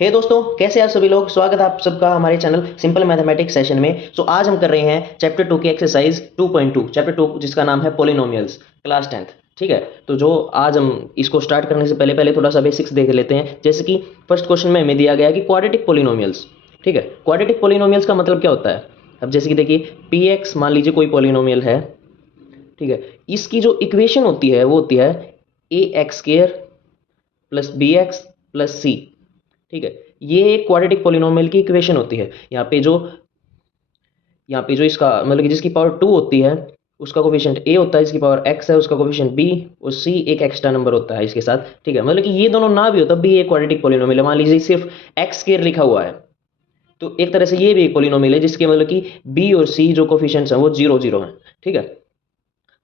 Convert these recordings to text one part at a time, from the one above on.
हे दोस्तों, कैसे आप सभी लोग। स्वागत है आप सबका हमारे चैनल सिंपल मैथमेटिक्स सेशन में। आज हम कर रहे हैं चैप्टर 2 की एक्सरसाइज 2.2, चैप्टर 2 जिसका नाम है पॉलिनोमियल्स, क्लास 10th। ठीक है, तो जो आज हम इसको स्टार्ट करने से पहले पहले थोड़ा सा बेसिक्स देख लेते हैं। जैसे कि फर्स्ट क्वेश्चन में हमें दिया गया कि क्वाड्रेटिक पॉलिनोमियल्स। ठीक है, क्वाड्रेटिक पॉलिनोमियल्स का मतलब क्या होता है। अब जैसे कि देखिए, पी एक्स मान लीजिए कोई पॉलिनोमियल है। ठीक है, इसकी जो इक्वेशन होती है वो होती है A X square plus B X plus C. ठीक है, ये एक क्वाड्रेटिक पॉलिनोमियल की इक्वेशन होती है। यहाँ पे जो इसका मतलब कि जिसकी पावर 2 होती है उसका कोफिशिएंट a होता है, जिसकी पावर x है उसका कोफिशिएंट b, और c एक एक्स्ट्रा नंबर होता है इसके साथ। ठीक है, मतलब कि ये दोनों ना भी हो तब भी ये क्वाड्रेटिक पॉलिनोमियल है। मान लीजिए सिर्फ एक्स स्क्वायर लिखा हुआ है तो एक तरह से ये भी एक पॉलिनोमियल है जिसके मतलब कि b और c जो कोफिशिएंट्स हैं वो 0 0 हैं। ठीक है,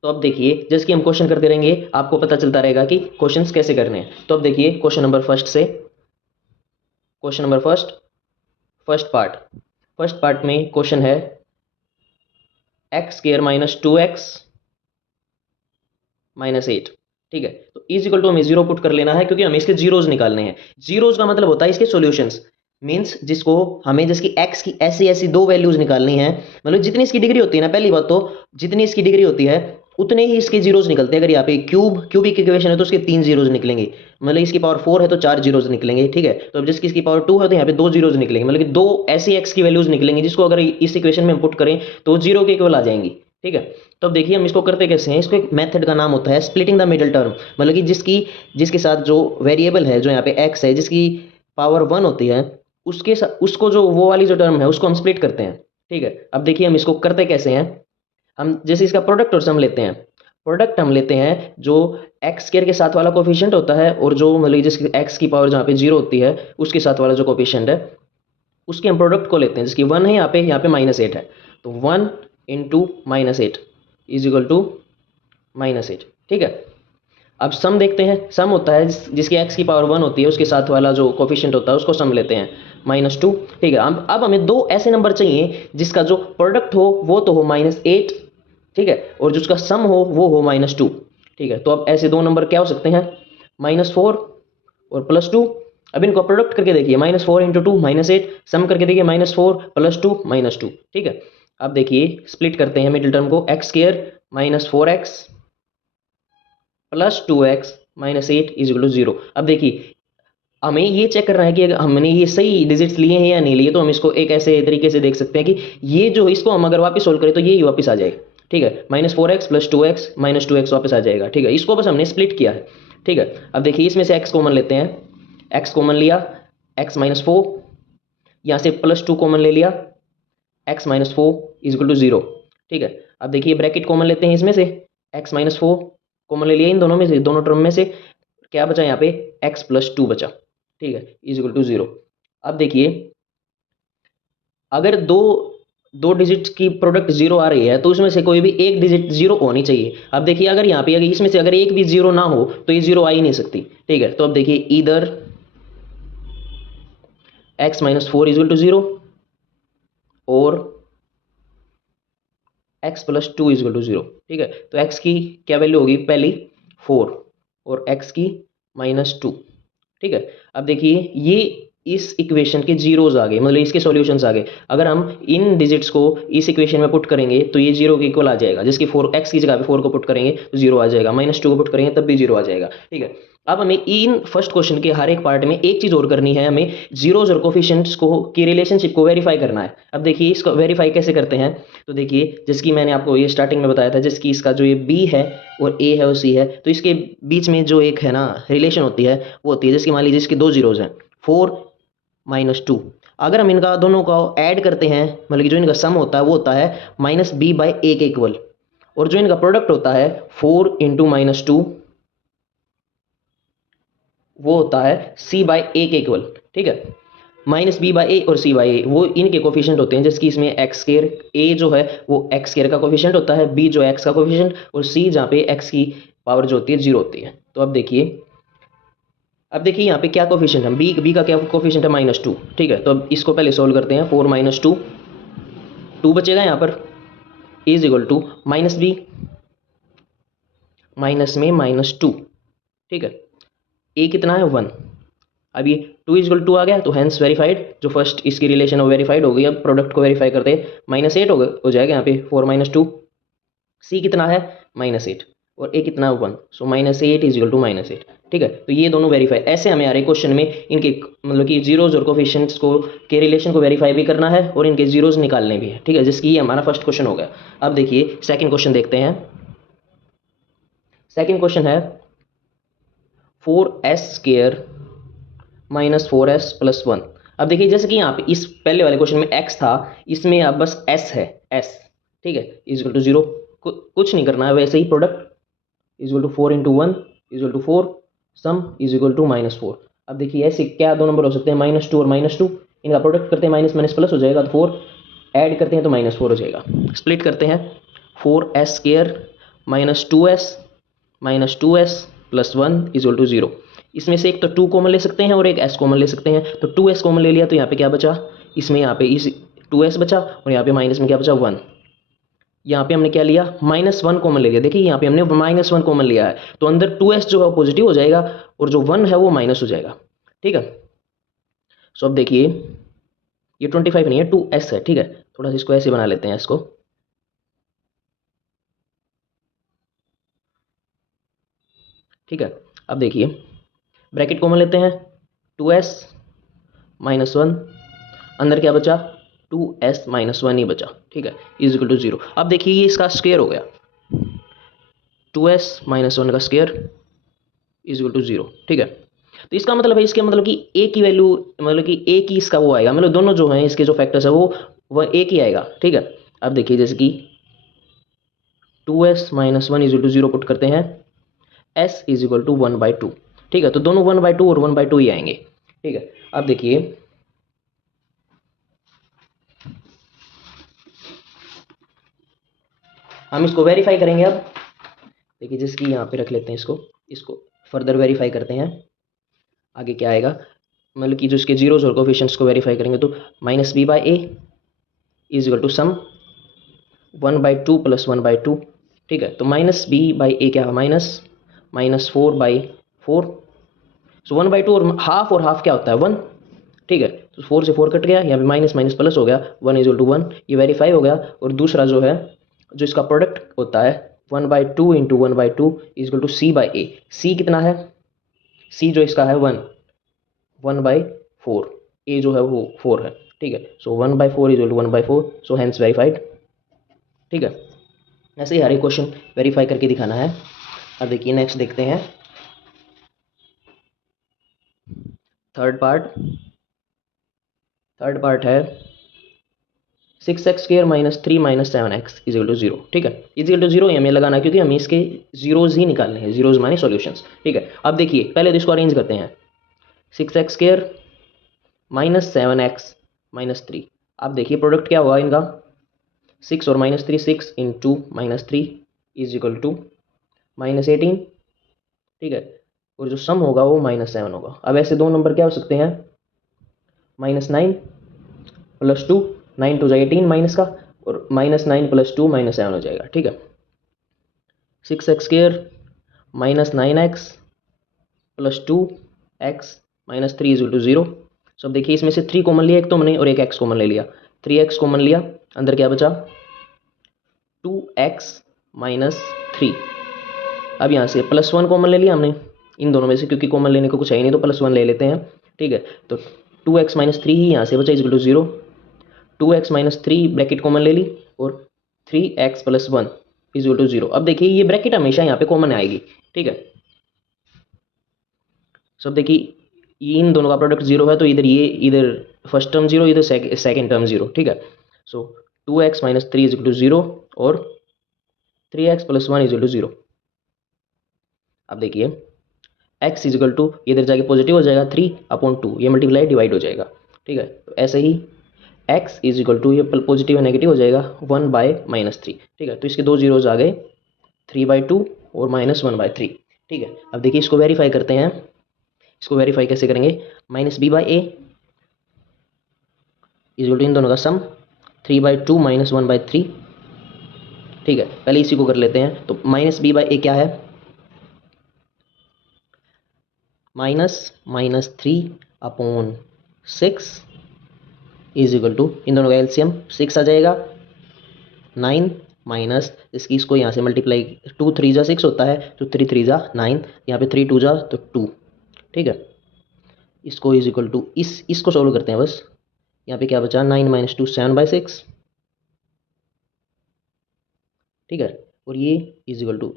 तो अब देखिए जैसे कि हम क्वेश्चन करते रहेंगे आपको पता चलता रहेगा कि क्वेश्चंस कैसे करने हैं। तो अब देखिए क्वेश्चन नंबर फर्स्ट से, क्वेश्चन नंबर फर्स्ट पार्ट में क्वेश्चन है x square minus 2x minus 8। ठीक है, तो इज इक्वल टू हमें जीरो पुट कर लेना है क्योंकि हमें इसके जीरोज निकालने हैं। जीरोज का मतलब होता है इसके सॉल्यूशंस, मींस जिसको हमें जिसकी एक्स की ऐसी ऐसी दो वैल्यूज निकालनी है। मतलब जितनी इसकी डिग्री होती है ना, पहली बात तो जितनी इसकी डिग्री होती है उतने ही इसके जीरोज निकलते हैं। अगर यहाँ पे क्यूबिक इक्वेशन है तो उसके 3 जीरोज निकलेंगे। मतलब इसकी पावर 4 है तो 4 जीरोज निकलेंगे। ठीक है, तो अब जिसकी इसकी पावर 2 है तो यहाँ पे 2 जीरोज निकलेंगे। मतलब कि दो ऐसी एक्स की वैल्यूज निकलेंगी जिसको अगर इस इक्वेशन में हम पुट करें तो जीरो के इक्वल आ जाएंगी। ठीक है, तो अब देखिए हम इसको करते कैसे हैं। इसको एक मेथड का नाम होता है स्प्लिटिंग द मिडिल टर्म। मतलब कि जिसके साथ जो वेरिएबल है, जो यहाँ पे x है, जिसकी पावर 1 होती है, उसके साथ उसको जो वो वाली जो टर्म है उसको हम स्प्लिट करते हैं। ठीक है, अब देखिए हम इसको करते कैसे हैं। हम जैसे इसका प्रोडक्ट और सम लेते हैं। प्रोडक्ट हम लेते हैं जो एक्स स्क्वायर के साथ वाला कोफिशिएंट होता है और जो मतलब जिसकी एक्स की पावर जहाँ पे 0 होती है उसके साथ वाला जो कोफिशिएंट है उसके हम प्रोडक्ट को लेते हैं। जिसकी 1 है, यहाँ पे -8 है, तो 1 इंटू -8 इज इक्वल टू -8। ठीक है, अब सम देखते हैं। सम होता है जिसकी एक्स की पावर 1 होती है उसके साथ वाला जो कोफिशिएंट होता है उसको सम लेते हैं -2। ठीक है, अब हमें दो ऐसे नंबर चाहिए जिसका जो प्रोडक्ट हो वो तो हो -8। ठीक है, और जिसका सम हो वो हो -2। ठीक है, तो अब ऐसे दो नंबर क्या हो सकते हैं, -4 और +2। अब इनको प्रोडक्ट करके देखिए, -4 इंटू 2 -8, सम करके देखिए -4 +2 -2। ठीक है, अब देखिए स्प्लिट करते हैं मिडिल टर्म को, x square -4x plus 2x minus 8 is equal to 0। अब देखिए हमें ये चेक करना है कि अगर हमने ये सही डिजिट्स लिए हैं या नहीं लिए। तो हम इसको एक ऐसे तरीके से देख सकते हैं कि ये जो इसको हम अगर वापस सोल्व करें तो ये ही वापस आ जाएगा। ठीक है, -4x plus 2x minus 2x वापस आ जाएगा। ठीक है, इसको बस हमने स्प्लिट किया है। ठीक है, अब देखिए इसमें से x कॉमन लेते हैं। x कॉमन लिया, x -4, यहाँ से +2 कॉमन ले लिया, x -4 इज इक्वल टू 0। ठीक है, अब देखिए ब्रैकेट कॉमन लेते हैं इसमें से, x -4 कॉमन ले लिया इन दोनों में से, दोनों टर्म में से क्या बचा यहाँ पे, x + 2 बचा। ठीक है, इज इक्वल टू 0। अब देखिए अगर दो दो डिजिट की प्रोडक्ट 0 आ रही है तो उसमें से कोई भी एक डिजिट 0 होनी चाहिए। अब देखिए अगर यहाँ पे अगर इसमें से अगर एक भी 0 ना हो तो ये 0 आ ही नहीं सकती। ठीक है, तो अब देखिए इधर x -4 इज इक्वल टू 0 और x + 2 इज इक्वल टू 0। ठीक है, तो x की क्या वैल्यू होगी, पहली 4 और x की -2। ठीक है, अब देखिए ये इस इक्वेशन के जीरोज आ गए, मतलब इसके सॉल्यूशंस आ गए। अगर हम इन डिजिट्स को इस इक्वेशन में पुट करेंगे तो ये 0 के इक्वल आ जाएगा। जिसकी 4 x की जगह पे 4 को पुट करेंगे तो 0 आ जाएगा, -2 को पुट करेंगे तब भी 0 आ जाएगा। ठीक है, अब हमें इन फर्स्ट क्वेश्चन के हर एक पार्ट में एक चीज और करनी है, हमें जीरोज और कोफिशिएंट्स को की रिलेशनशिप को वेरीफाई करना है। अब देखिए इसको वेरीफाई कैसे करते हैं। तो देखिए जिसकी मैंने आपको ये स्टार्टिंग में बताया था, जिसकी इसका जो ये b है और a है और c है, तो इसके बीच में जो एक है ना रिलेशन होती है वो होती है जिसकी मान लीजिए इसके दो जीरोज हैं, 4 -2। अगर हम इनका दोनों का ऐड करते हैं, मतलब कि जो इनका सम होता है वो होता है -b/a के इक्वल, और जो इनका प्रोडक्ट होता है 4 इंटू -2 वो होता है c/a के इक्वल। ठीक है, -b/a और c/a वो इनके कोफिशिएंट होते हैं, जिसकी इसमें x स्क्वायर, a जो है वो x स्क्वायर का कोफिशिएंट होता है, b जो x का कोफिशिएंट, और c जहाँ पे x की पावर जो होती है 0 होती है। तो अब देखिए यहाँ पे क्या कोफिशिएंट है, b का क्या कोफिशिएंट है, -2। ठीक है, तो अब इसको पहले सोल्व करते हैं। 4 -2, 2 बचेगा यहाँ पर, इज इक्वल टू -b माइनस में -2। ठीक है, a कितना है 1। अब ये टू इज इक्वल टू आ गया, तो हैंस वेरीफाइड, जो फर्स्ट इसकी रिलेशन है वो वेरीफाइड हो गई। अब प्रोडक्ट को वेरीफाई करते हैं, -8 हो जाएगा यहाँ पे, 4 - 2, सी कितना है -8 और ए कितना 1, सो -8 इज इक्वल टू -8। ठीक है, तो ये दोनों वेरीफाई, ऐसे हमें आ रहे क्वेश्चन में इनके मतलब कि जीरोज और कोफिशिएंट्स को के रिलेशन को वेरीफाई भी करना है और इनके जीरोज निकालने भी है। ठीक है, जिसकी ये हमारा फर्स्ट क्वेश्चन हो गया। अब देखिए सेकंड क्वेश्चन देखते हैं। सेकंड क्वेश्चन है 4s² - 4s + 1। अब देखिए जैसे कि यहाँ पे इस पहले वाले क्वेश्चन में x था, इसमें अब बस s है, s। ठीक है, इज इक्वल टू 0, कुछ नहीं करना है, वैसे ही product is equal to 4 × 1 is equal to 4, sum is equal to -4। अब देखिए ऐसे क्या दो नंबर हो सकते हैं, -2 और -2, इनका प्रोडक्ट करते हैं, माइनस माइनस प्लस हो जाएगा, तो 4 ऐड करते हैं तो -4 हो जाएगा। स्प्लिट करते हैं, 4s² - 2s + 1 is equal to 0। इसमें से एक तो 2 कॉमन ले सकते हैं और एक s कॉमन ले सकते हैं, तो 2s कॉमन ले लिया तो यहाँ पे क्या बचा, इसमें यहाँ पे इस 2s बचा और यहाँ पे माइनस में क्या बचा 1। यहाँ पे हमने क्या लिया, -1 कॉमन ले लिया। देखिए यहाँ पे हमने -1 कॉमन लिया है, तो अंदर 2s जो है पॉजिटिव हो जाएगा और जो 1 है वो माइनस हो जाएगा। ठीक है, सो अब देखिए ये 25 नहीं है, 2s है। ठीक है, थोड़ा सा इसको ऐसे बना लेते हैं इसको। ठीक है, अब देखिए ब्रैकेट कॉमन लेते हैं, 2s - 1, अंदर क्या बचा, 2s - 1 ही बचा। ठीक है, इज इक्वल टू 0। अब देखिए ये इसका स्क्वायर हो गया, 2s - 1 का स्क्वायर इज इक्वल टू 0। ठीक है, तो इसका मतलब है, इसके मतलब कि a की वैल्यू, मतलब कि a की इसका वो आएगा, मतलब दोनों जो हैं इसके जो फैक्टर्स है वो a की आएगा। ठीक है, अब देखिए जैसे कि 2s - 1 is equal to 0 put करते हैं, s इज इक्वल टू 1/2। ठीक है, तो दोनों 1/2 और 1/2 ही आएंगे। ठीक है, अब देखिए हम इसको वेरीफाई करेंगे। अब देखिए जिसकी यहाँ पे रख लेते हैं इसको, इसको फर्दर वेरीफाई करते हैं। आगे क्या आएगा, मतलब कि जो इसके जीरोज और कोफिशिएंट्स को वेरीफाई करेंगे, तो -b/a is equal to some 1/2 + 1/2। ठीक है, तो -b/a क्या है, -4/4, सो 1/2 और हाफ क्या होता है 1। ठीक है, तो 4 से 4 कट गया, यहाँ पे माइनस माइनस प्लस हो गया, 1 इज इक्वल टू 1, ये वेरीफाई हो गया। और दूसरा जो है, जो इसका प्रोडक्ट होता है 1/2 × 1/2 is equal to c/a। c कितना है, c जो इसका है 1/4, a जो है वो 4 है। ठीक है, so 1/4 is equal to 1/4, so hence verified. ठीक है, ऐसे ही हर एक क्वेश्चन वेरीफाई करके दिखाना है। अब देखिए नेक्स्ट देखते हैं थर्ड पार्ट है 6x² - 3 - 7x is equal to 0। ठीक है, इज इक्वल टू 0 हमें लगाना है क्योंकि हमें इसके जीरोज ही निकालने हैं, जीरोज माने सॉल्यूशंस। ठीक है, अब देखिए पहले तो इसको अरेंज करते हैं, 6x² - 7x - 3। अब देखिए प्रोडक्ट क्या होगा इनका, 6 और -3, 6 × -3 इज इक्वल टू -18। ठीक है, और जो सम होगा वो -7 होगा। अब ऐसे दो नंबर क्या हो सकते हैं, -9 + 2, 9 2 18 माइनस का, और -9 + 2 -7 हो जाएगा। ठीक है, 6x² - 9x + 2x - 3 is equal to 0। सो अब देखिए इसमें से 3 कॉमन लिया एक तो हमने, और एक x कॉमन ले लिया, 3x कॉमन लिया, अंदर क्या बचा 2x - 3। अब यहाँ से +1 कॉमन ले लिया हमने इन दोनों में से, क्योंकि कॉमन लेने को कुछ है ही नहीं तो +1 ले लेते हैं। ठीक है, तो 2x - 3 ही यहाँ से बचा is equal to 0, 2x - 3 bracket common ले ली, और 3x + 1 इज इक्वल टू 0। अब देखिए ये ब्रैकेट हमेशा यहाँ पे कॉमन आएगी। ठीक है, सो अब देखिए इन दोनों का प्रोडक्ट 0 है, तो इधर फर्स्ट टर्म 0, इधर सेकेंड टर्म 0। ठीक है, सो 2x - 3 इज इक्वल टू 0 और 3x + 1 इज इक्वल टू 0। अब देखिए x इज इक्वल टू, इधर जाके पॉजिटिव हो जाएगा, 3/2, ये मल्टीप्लाई डिवाइड हो जाएगा। ठीक है, तो ऐसे ही x इज इक्वल टू, ये पॉजिटिव है नेगेटिव हो जाएगा, 1/-3। ठीक है, तो इसके दो जीरोज आ गए, 3/2 और -1/3। ठीक है, अब देखिए इसको वेरीफाई करते हैं। इसको वेरीफाई कैसे करेंगे, -b/a इज इक्वल टू इन दोनों का सम, 3/2 - 1/3। ठीक है, पहले इसी को कर लेते हैं, तो -b/a क्या है, -3 अपॉन 6 इज इक्वल टू, इन दोनों का एलसीएम 6 आ जाएगा, 9 माइनस इसकी, इसको यहाँ से मल्टीप्लाई, 2 3 जा 6 होता है, तो 3 3 जा 9, यहाँ पे 3 2 जा तो 2, ठीक है। इसको इज इक्वल टू, इसको सॉल्व करते हैं बस। यहाँ पे क्या बचा, 9 माइनस 2 7/6, ठीक है। और ये इज इक्वल टू,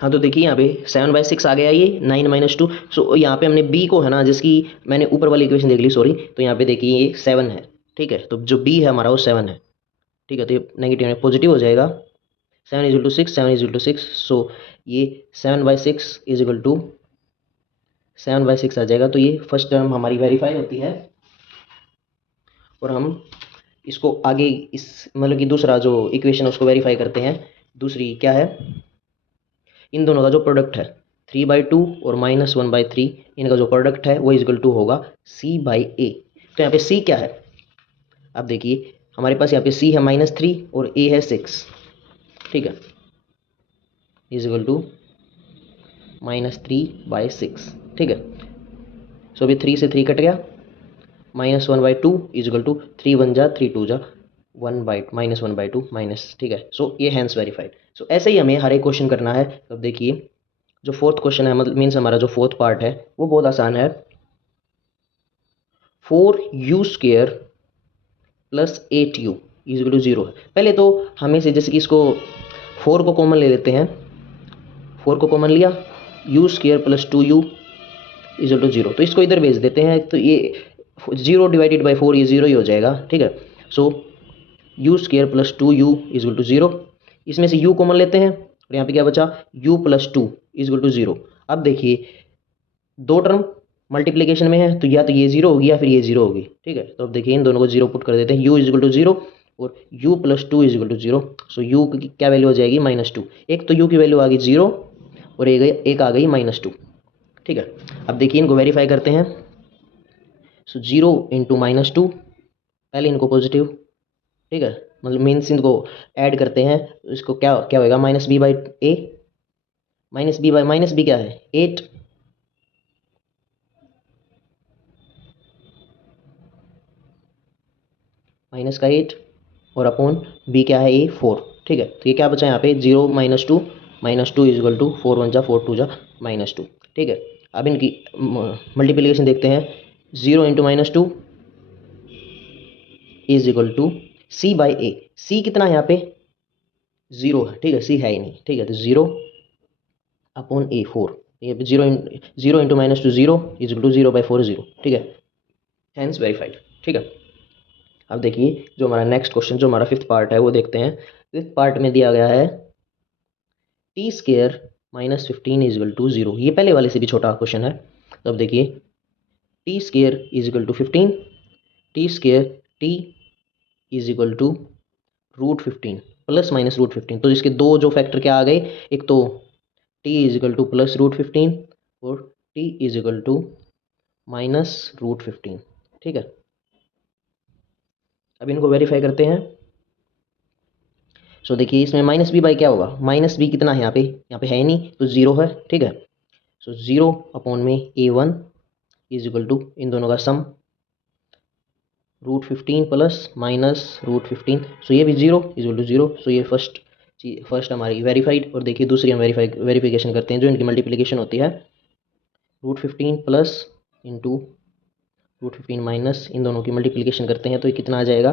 हाँ तो देखिए यहाँ पे 7/6 आ गया, ये 9 माइनस 2। सो यहाँ पे हमने बी को है ना, जिसकी मैंने ऊपर वाली इक्वेशन देख ली, सॉरी, तो यहाँ पे देखिए ये 7 है, ठीक है। तो जो बी है हमारा वो 7 है, ठीक है। तो ये नेगेटिव में पॉजिटिव हो जाएगा, 7 इज टू 6, 7 इज टू 6, सो ये 7/6 इज इक्वल टू 7/6 आ जाएगा। तो ये फर्स्ट टर्म हमारी वेरीफाई होती है, और हम इसको आगे इस मतलब कि दूसरा जो इक्वेशन उसको वेरीफाई करते हैं। दूसरी क्या है, इन दोनों का जो प्रोडक्ट है 3/2 और -1/3, इनका जो प्रोडक्ट है वो इक्वल टू होगा C/A। तो यहाँ पे C क्या है, अब देखिए हमारे पास यहाँ पे C है -3 और A है 6, ठीक है, इज इक्वल टू -3/6, ठीक है। सो अभी 3 से 3 कट गया, -1/2 इज इक्वल टू 3 1 जा 3 2 जा -1/2 माइनस, ठीक है। सो ये हैंस वेरीफाइड। सो ऐसे ही हमें हर एक क्वेश्चन करना है। अब देखिए जो फोर्थ क्वेश्चन है, मतलब मीन्स हमारा जो फोर्थ पार्ट है वो बहुत आसान है। 4u² plus 8u is equal to 0 है। पहले तो हमें से जैसे कि इसको 4 को कॉमन ले लेते हैं, 4 को कॉमन लिया, u² plus 2u is equal to 0, तो इसको इधर भेज देते हैं, तो ये 0 डिवाइडेड बाई 4 ये 0 ही हो जाएगा, ठीक है। So u² plus 2u is equal to 0, इसमें से u कॉमन लेते हैं और यहाँ पे क्या बचा, u plus 2 is equal to 0। अब देखिए दो टर्म मल्टीप्लीकेशन में है, तो या तो ये 0 होगी या फिर ये 0 होगी, ठीक है। तो अब देखिए इन दोनों को 0 पुट कर देते हैं, u इज इक्वल टू 0 और u plus 2 is equal to 0। So u की क्या वैल्यू हो जाएगी, -2। एक तो u की वैल्यू आ गई 0 और एक आ गई -2, ठीक है। अब देखिए इनको वेरीफाई करते हैं। सो 0 इंटू -2, पहले इनको पॉजिटिव, ठीक है, मतलब मीन्स इनको ऐड करते हैं, तो इसको क्या क्या होएगा, -b/a, -b क्या है 8, माइनस का 8 और अपॉन b क्या है a 4, ठीक है। तो ये क्या बचा यहाँ पे 0 -2 इज इक्वल टू 4 1 जा 4 2 जा -2, ठीक है। अब इनकी मल्टीप्लिकेशन देखते हैं, 0 into -2 is equal to C/A। C कितना है यहाँ पे 0 है, ठीक है, C है ही नहीं, ठीक है। तो 0 अपॉन A 4, ये 0 इंटू -2 0 इज इक्वल टू 0/4 0, ठीक है, हैंस वेरीफाइड, ठीक है। अब देखिए जो हमारा नेक्स्ट क्वेश्चन, जो हमारा फिफ्थ पार्ट है वो देखते हैं। फिफ्थ पार्ट में दिया गया है t² -15 इज इक्वल टू 0, ये पहले वाले से भी छोटा क्वेश्चन है। तो अब देखिए t² is equal to 15, t² t is equal to √15 plus minus √15। तो इसके दो जो फैक्टर क्या आ गए, एक तो t is equal to plus √15 और t is equal to minus √15, ठीक है। अब इनको वेरीफाई करते हैं। सो देखिए इसमें -b क्या होगा, -b कितना है यहाँ पे है ही नहीं, तो 0 है, ठीक है। सो 0 अपॉन में a1 इज इक्वल टू इन दोनों का सम √15 प्लस माइनस √15, सो ये भी 0 इज इक्वल टू 0। सो ये फर्स्ट हमारी वेरीफाइड। और देखिए दूसरी हम वेरीफिकेशन करते हैं, जो इनकी मल्टीप्लिकेशन होती है, √15 प्लस इंटू √15 माइनस, इन दोनों की मल्टीप्लिकेशन करते हैं तो ये कितना आ जाएगा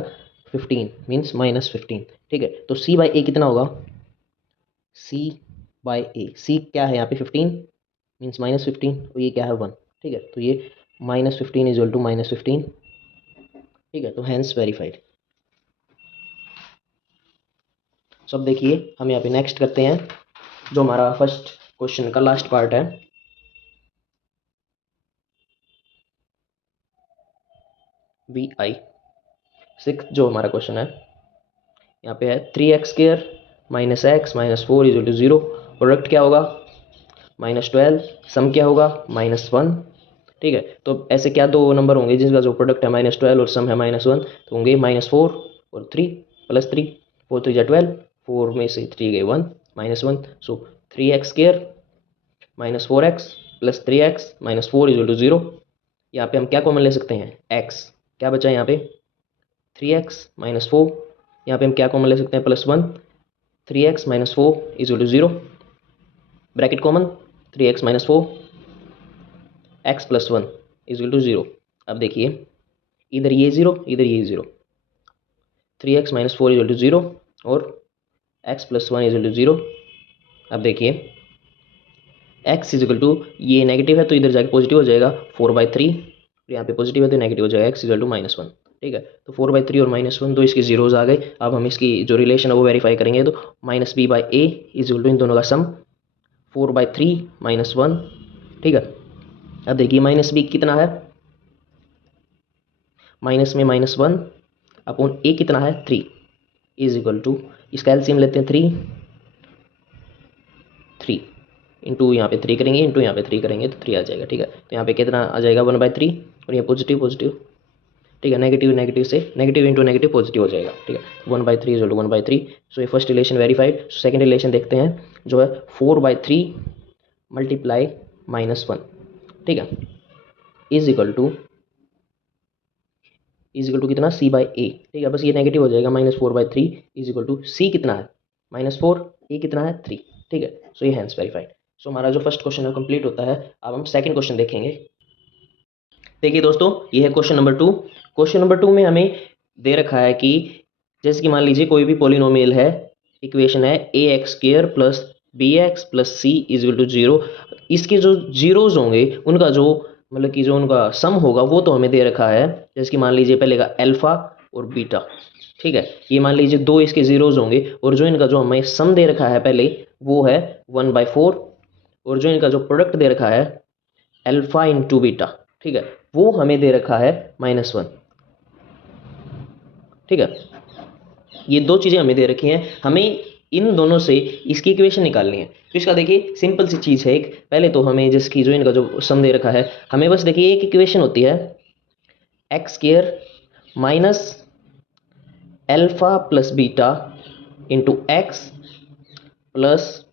15 मीन्स -15, ठीक है। तो C/A कितना होगा, C/A, C क्या है यहाँ पे 15 मीन्स -15 और ये क्या है 1, ठीक है। तो ये -15 इज इक्वल टू -15, ठीक है। तो हैंस वेरीफाइड। सो अब देखिए हम यहाँ पे नेक्स्ट करते हैं, जो हमारा फर्स्ट क्वेश्चन का लास्ट पार्ट है। VI6 जो हमारा क्वेश्चन है, यहाँ पे है 3x² -x -4 is equal to 0, product क्या होगा -12, सम क्या होगा -1, ठीक है। तो ऐसे क्या दो नंबर होंगे जिसका जो प्रोडक्ट है -12 और सम है -1, तो होंगे -4 और 3 +3, 4 3 12, 4 में से 3 गए 1 -1, so 3x² -4x plus 3x minus 4 is to 0। यहाँ पे हम क्या कॉमन ले सकते हैं, x, क्या बचा यहाँ पे 3x माइनस 4, यहाँ पे हम क्या कॉमन ले सकते हैं +1, 3x minus 4 is to 0, bracket common 3x minus 4 x plus 1 is to 0। अब देखिए इधर ये 0 इधर ये 0, 3x माइनस 4 इज टू 0 और x प्लस 1 इज टू 0। अब देखिए x इज टू, ये नेगेटिव है तो इधर जाके पॉजिटिव हो जाएगा 4/3, यहाँ पे पॉजिटिव है तो नेगेटिव हो जाएगा x इज टू -1। ठीक है, तो 4/3 और -1 तो इसके जीरोज आ गए। अब हम इसकी जो रिलेशन है वो वेरीफाई करेंगे, तो -b/a इज टू इन दोनों का सम 4/3 -1। ठीक है, अब देखिए माइनस बी कितना है, माइनस में -1 अपॉन ए कितना है 3 इज इक्वल टू, इसका एलसीएम लेते हैं 3 इंटू यहाँ पे 3 करेंगे, इंटू यहाँ पे 3 करेंगे तो 3 आ जाएगा। ठीक है, तो यहाँ पे कितना आ जाएगा 1/3 और ये पॉजिटिव पॉजिटिव। ठीक है, नेगेटिव नेगेटिव से नेगेटिव इंटू नेगेटिव पॉजिटिव हो जाएगा। ठीक है, 1/3 इज 1/3। सो ये first relation verified. Second relation देखते हैं जो है 4/3 मल्टीप्लाई -1। ठीक है, इज इक्वल टू कितना c/a। ठीक है, बस ये नेगेटिव हो जाएगा, -4/3 इज इक्वल टू c कितना है -4, a कितना है 3। ठीक है, सो ये हैंस वेरीफाइड। सो हमारा जो फर्स्ट क्वेश्चन है कंप्लीट होता है। अब हम सेकंड क्वेश्चन देखेंगे। देखिए दोस्तों, ये है क्वेश्चन नंबर 2। क्वेश्चन नंबर 2 में हमें दे रखा है कि जैसे कि मान लीजिए कोई भी पोलिनोमियल है, इक्वेशन है ax² plus bx plus c is equal to 0। इसके जो जीरोज होंगे उनका जो मतलब कि जो उनका सम होगा वो तो हमें दे रखा है। जैसे कि मान लीजिए पहले का अल्फा और बीटा। ठीक है, ये मान लीजिए 2 इसके जीरोज होंगे और जो इनका जो हमें सम दे रखा है पहले वो है 1/4, और जो इनका जो प्रोडक्ट दे रखा है अल्फा इंटू बीटा, ठीक है, वो हमें दे रखा है -1। ठीक है, ये दो चीज़ें हमें दे रखी हैं, हमें इन दोनों से इसकी इक्वेशन निकालनी है। तो इसका देखिए सिंपल सी चीज़ है एक, पहले तो हमें जिसकी जो इनका जो सम दे रखा है हमें बस देखिए एक इक्वेशन होती है x² minus alpha plus beta into x plus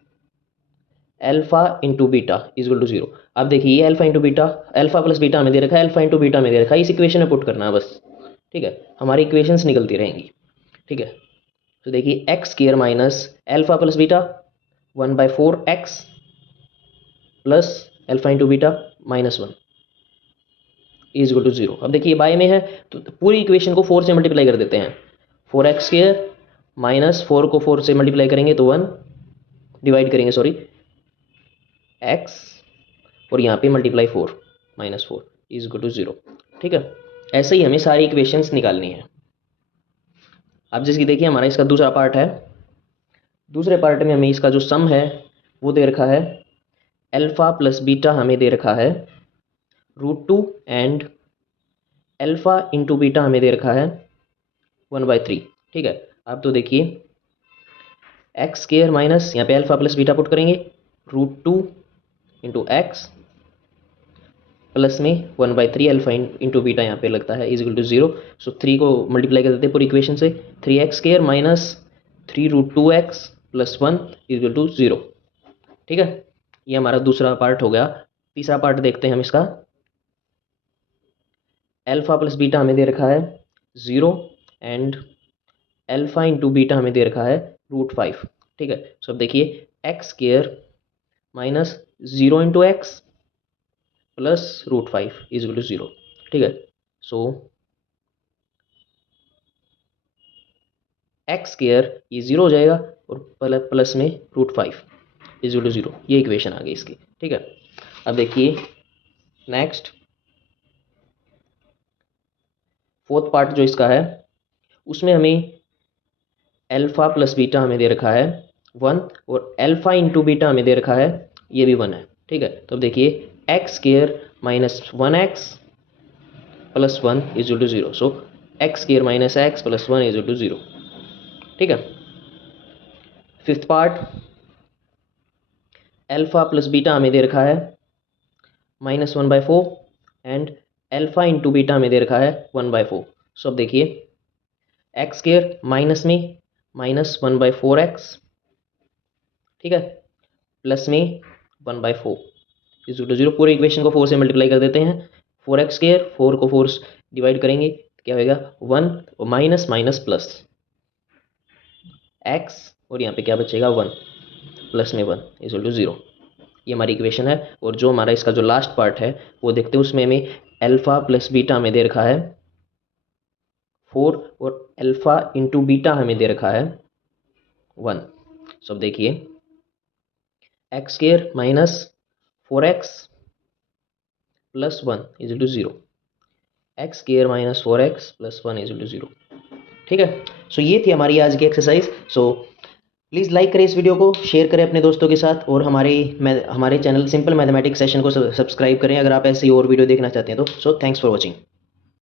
alpha into beta equal to 0। अब देखिए ये alpha into beta, alpha plus beta हमें दे रखा है, अल्फा इंटू बीटा में दे रखा है, इस इक्वेशन में पुट करना है बस। ठीक है, हमारी इक्वेशंस निकलती रहेंगी। ठीक है, तो देखिए x² minus alpha plus beta 1/4x plus alpha into beta -1 is equal to 0। अब देखिए बाय में है तो पूरी इक्वेशन को 4 से मल्टीप्लाई कर देते हैं। 4x² माइनस 4 को 4 से मल्टीप्लाई करेंगे तो 1, डिवाइड करेंगे सॉरी x, और यहाँ पे मल्टीप्लाई 4 -4 इज इक्वल टू 0। ठीक है, ऐसे ही हमें सारी इक्वेशंस निकालनी है। अब जैसे कि देखिए हमारा इसका दूसरा पार्ट है, दूसरे पार्ट में हमें इसका जो सम है वो दे रखा है अल्फा प्लस बीटा हमें दे रखा है √2 एंड अल्फा इंटू बीटा हमें दे रखा है 1/3। ठीक है, अब तो देखिए x² माइनस यहाँ पे अल्फा प्लस बीटा पुट करेंगे √2 इंटू एक्स प्लस में 1/3 अल्फा इंटू बीटा यहाँ पे लगता है इज इक्वल टू 0। सो 3 को मल्टीप्लाई कर देते हैं पूरी इक्वेशन से, 3x² minus 3√2x plus 1 is equal to 0। ठीक है, ये हमारा दूसरा पार्ट हो गया। तीसरा पार्ट देखते हैं हम इसका। अल्फा प्लस बीटा हमें दे रखा है 0 एंड अल्फा इंटू बीटा हमें दे रखा है √5। ठीक है, सो अब देखिए x² minus 0 into x plus √5 is equal to 0। ठीक है, सो x² ये 0 हो जाएगा और प्लस में √5 इज इक्वल टू 0। ये इक्वेशन आ गई इसकी। ठीक है, अब देखिए नेक्स्ट फोर्थ पार्ट जो इसका है उसमें हमें अल्फा प्लस बीटा हमें दे रखा है 1 और अल्फा इंटू बीटा हमें दे रखा है ये भी 1 है। ठीक है, तो अब देखिए x² minus 1x plus 1 is equal to 0। So x² minus x plus 1 is equal to 0। ठीक है, fifth part alpha plus beta हमें दे रखा है -1/4 एंड अल्फा इंटू बीटा हमें दे रखा है 1/4। सो अब देखिए x² माइनस में -1/4x, ठीक है, प्लस में 1/4 इज टू 0, पूरे इक्वेशन को 4 से मल्टीप्लाई कर देते हैं, 4x स्क्वायर, 4 को 4 डिवाइड करेंगे क्या होगा 1, और माइनस माइनस प्लस x, और यहाँ पे क्या बचेगा 1, प्लस में 1 इज टू 0। ये हमारी इक्वेशन है। और जो हमारा इसका जो लास्ट पार्ट है वो देखते हैं, उसमें हमें अल्फा प्लस बीटा में दे रखा है 4, और अल्फा इंटू बीटा हमें दे रखा है 1। सो अब देखिए x square minus 4x plus 1 is to 0, x square minus 4x plus 1 is to 0। ठीक है, सो ये थी हमारी आज की एक्सरसाइज। सो प्लीज़ लाइक करें इस वीडियो को, शेयर करें अपने दोस्तों के साथ, और हमारे चैनल सिंपल मैथमेटिक्स सेशन को सब्सक्राइब करें अगर आप ऐसी और वीडियो देखना चाहते हैं तो। So thanks for watching.